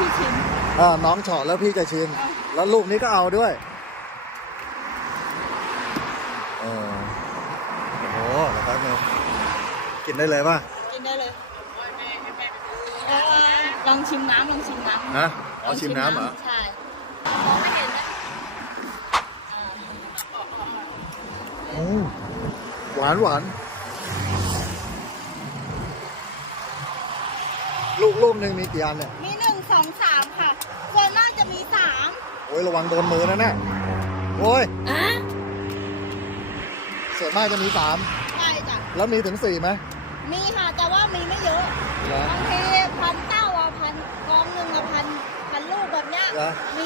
พี่ชิมอ่าน้องเฉาะแล้วพี่จะชิมแล้วลูกนี้ก็เอาด้วยเออโอ้โหเดี๋ยวแป๊บนึงกินได้เลยป่ะกินได้เลยเออลองชิมน้ำลองชิมน้ำนะเอาชิมน้ำเหรอใช่มองไม่เห็นนะอืมหวานหวานลูกลูกหนึ่งมีกี่อันเนี่ยมีหนึ่ง สองสามค่ะส่วนมากจะมีสามโอ้ยระวังโดนมือนะเนี่ยโอ้ยอะส่วนมากจะมีสามใช่จ้ะแล้วมีถึงสี่ไหมมีค่ะแต่ว่ามีไม่เยอะเหรอบางทีพันเต้าอะพันกองหนึ่งอะพันพันลูกแบบเนี้ยเหรอเอ